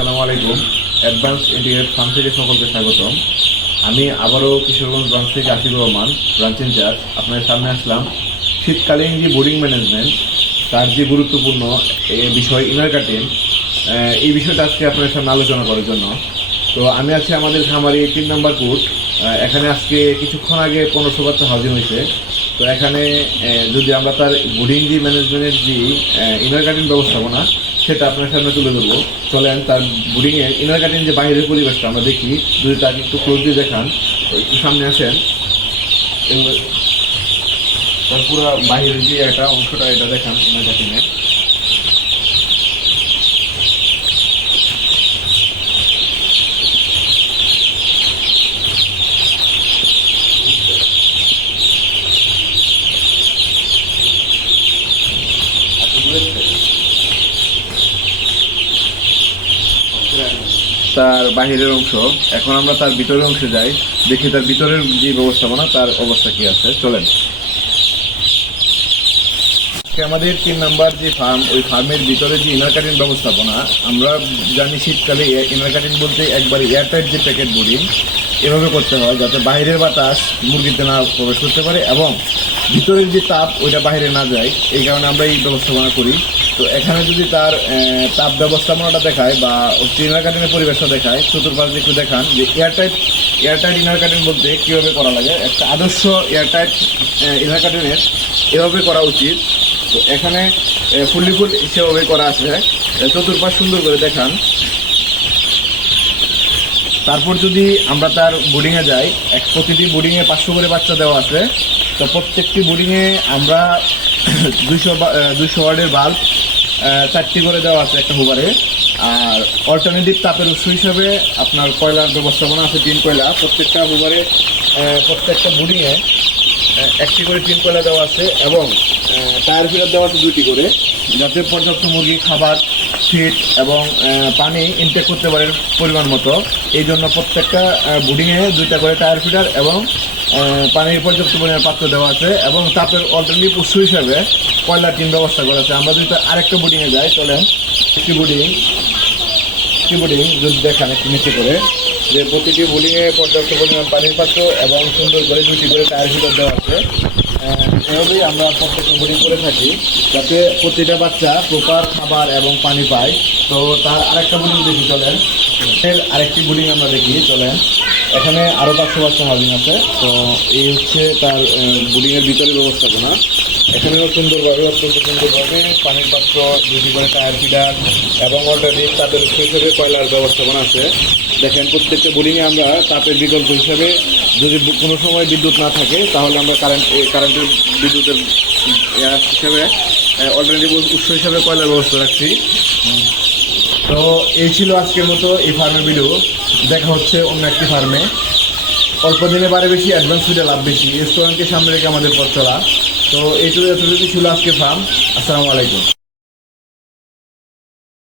আসসালামু আলাইকুম। Advance integrated farm থেকে সকলকে স্বাগতম। আমি আবারও কিশোরগঞ্জ ব্রাঞ্চ থেকে আশিকুর রহমান, ব্রাঞ্চ ইনচার্জ, আপনাদের সামনে আসলাম শীতকালীন যে বোর্ডিং ম্যানেজমেন্ট তার যে গুরুত্বপূর্ণ বিষয় ইনার কাটিং, এই বিষয়টা আজকে আপনাদের সামনে আলোচনা করার জন্য। তো আমি আছি আমাদের খামারি 3 নম্বর কোর্ট। এখানে আজকে কিছুক্ষণ আগে 1500 বাচ্চা হাজির হয়েছে। তো এখানে যদি আমরা তার বোর্ডিং যে ম্যানেজমেন্টের যে ইনার কাটিং ব্যবস্থাপনা সেটা আপনার সামনে তুলে ধরবো। চলেন তার বোর্ডিংয়ের ইনার কাটিং যে বাইরের পরিবেশটা আমরা দেখি, যদি তাকে একটু ক্লোজলি দেখান, একটু সামনে আসেন। তার পুরো বাইরের যে একটা অংশটা এটা দেখান ইনার কাটিংয়ের। তার বাহিরের অংশ, এখন আমরা তার ভিতরের অংশে যাই, দেখি তার ভিতরের যে ব্যবস্থাপনা তার অবস্থা কি আছে। চলেন। আমাদের 3 নাম্বার যে ফার্ম, ওই ফার্মের ভিতরে যে ইনার কাটিং ব্যবস্থাপনা, আমরা জানি শীতকালে ইনার কাটিং বলতে একবারে এয়ারটাইট যে প্যাকেট বোর্ডিং এভাবে করতে হয় যাতে বাইরের বাতাস মুরগিতে না প্রবেশ করতে পারে এবং ভিতরের যে তাপ ওইটা বাইরে না যায়, এই কারণে আমরা এই ব্যবস্থাপনা করি। তো এখানে যদি তার তাপ ব্যবস্থাপনাটা দেখায় বা ইনার কাটিংয়ের পরিবেশটা দেখায়, চতুর্পাশ একটু দেখান যে এয়ারটাইট ইনার কাটিং বলতে কীভাবে করা লাগে। একটা আদর্শ এয়ারটাইট ইনার কাটিংয়ের এভাবে করা উচিত। তো এখানে ফুল সেভাবে করা আছে, চতুর্পাশ সুন্দর করে দেখান। তারপর যদি আমরা তার বোর্ডিংয়ে যাই, প্রতিটি বোর্ডিংয়ে 500 করে বাচ্চা দেওয়া আছে। তো প্রত্যেকটি বোর্ডিংয়ে আমরা 200 ওয়াটের বাল্ব 4টি করে দেওয়া আছে একটা হুবারে। আর অল্টারনেটিভ তাপের উৎস হিসাবে আপনার কয়লার ব্যবস্থাপনা আছে, 3 কয়লা প্রত্যেকটা হুবারে, প্রত্যেকটা বোর্ডিংয়ে 1টি করে 3 কয়লা দেওয়া আছে এবং টায়ার ফিলার দেওয়া আছে 2টি করে, যাতে পর্যাপ্ত মুরগি খাবার, ফিড এবং পানি ইনটেক করতে পারে পরিমাণ মতো। এই জন্য প্রত্যেকটা বোর্ডিংয়ে 2টা করে টায়ার ফিডার এবং পানির পর্যাপ্ত পরিমাণে পাত্র দেওয়া আছে এবং তাপের অল্টারনেটিভ উৎস হিসাবে কয়লার টিন ব্যবস্থা করা আছে। আমরা যদি আরেকটা বোর্ডিংয়ে যাই, চলেন। একটি বোর্ডিং যদি দেখান একটু নিচে করে, যে প্রতিটি বোর্ডিংয়ে পর্যাপ্ত পরিমাণ পানির পাত্র এবং সুন্দর করে 2টি করে টায়ার ফিডার দেওয়া আছে। এভাবেই আমরা প্রত্যেকটা বোর্ডিং করে থাকি যাতে প্রতিটা বাচ্চা প্রপার খাবার এবং পানি পায়। তো তার আরেকটা বোর্ডিং দেখি, চলেন। আরেকটি বোর্ডিং আমরা দেখি, চলেন। এখানে আরও 500 বাচ্চা হাউজিং আছে। তো এই হচ্ছে তার বোর্ডিংয়ের ভিতরে ব্যবস্থাপনা। এখানেও সুন্দরভাবে, অত্যন্ত সুন্দরভাবে পানির পাত্র, 2টি করে টায়ার ফিডার এবং অলরেডি তাপের উৎস হিসেবে কয়লার ব্যবস্থাপনা আছে। দেখেন প্রত্যেকটা বোর্ডিংয়ে আমরা তাপের বিকল্প হিসাবে, যদি কোনো সময় বিদ্যুৎ না থাকে তাহলে আমরা কারেন্টের বিদ্যুতের হিসাবে অল্টারনেটিভ উৎস হিসাবে কয়লার ব্যবস্থা রাখছি। তো এই ছিল আজকের মতো এই ফার্মের ভিডিও। দেখা হচ্ছে অন্য একটি ফার্মে। অল্প দিনে বাড়ে বেশি, অ্যাডভান্স ফিডে লাভ বেশি, রেস্টুরেন্টকে সামনে রেখে আমাদের পথ চলা। তো এইটুকু ছিল আজকে ফার্ম। আসসালামু আলাইকুম।